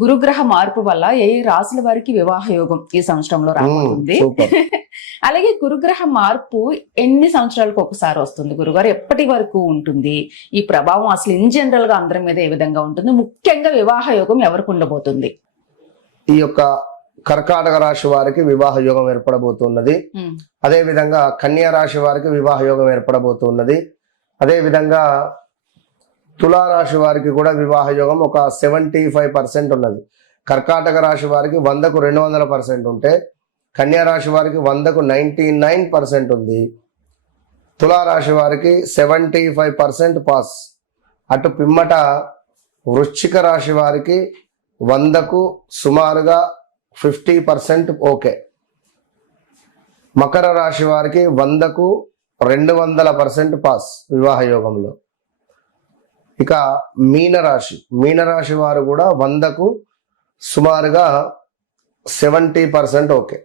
గురుగ్రహ మార్పు వల్ల ఏ రాశుల వారికి వివాహ యోగం ఈ సంవత్సరంలో రాబోతుంది. అలాగే గురుగ్రహ మార్పు ఎన్ని సంవత్సరాలకు ఒకసారి వస్తుంది గురుగారు, ఎప్పటి వరకు ఉంటుంది, ఈ ప్రభావం అసలు ఇన్ జనరల్ గా అందరి మీద ఏ విధంగా ఉంటుంది, ముఖ్యంగా వివాహ యోగం ఎవరికి ఉండబోతుంది? ఈ యొక్క కర్కాటక రాశి వారికి వివాహ యోగం ఏర్పడబోతున్నది. అదే విధంగా కన్యా రాశి వారికి వివాహ యోగం ఏర్పడబోతున్నది. అదే విధంగా తులారాశి వారికి కూడా వివాహ యోగం ఒక 75% ఉన్నది. కర్కాటక రాశి వారికి 100కు 200% ఉంటే కన్యా రాశి వారికి 100కు 99% ఉంది. తులారాశి వారికి 75% పాస్. అటు పిమ్మట వృశ్చిక రాశి వారికి 100కు సుమారుగా 50% ఓకే. మకర రాశి వారికి 100కు 200% పాస్ వివాహ యోగంలో. ఇక మీనరాశి వారు కూడా 100కు సుమారుగా 70% ఓకే.